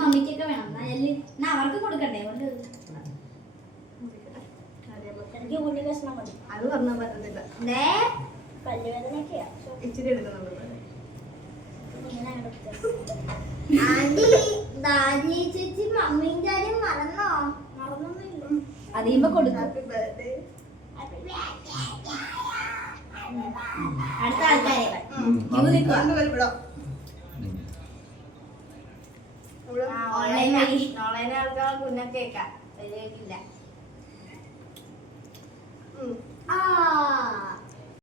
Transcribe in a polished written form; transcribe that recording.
മമ്മിക്കൊക്കെ വേണം അവർക്ക് കൊടുക്കണ്ടേ കൊണ്ട് എനിക്ക് കുഞ്ഞു കഷ്ണം മതി. അത് പറഞ്ഞാൽ പറ്റത്തില്ല. പല്ലുവേദനയൊക്കെയാ ഇച്ചിരി എടുക്കുന്നുള്ളൂ. ചേച്ചി മമ്മിയും കാര്യം മറന്നോ? മറന്നൊന്നുമില്ല. അതിയുമ്പോ കൊടുക്കും. അടുത്ത ആൾക്കാരെ ഓൺലൈൻ ആൾക്കാർ കുഞ്ഞൊക്കെ കേൾക്കാം.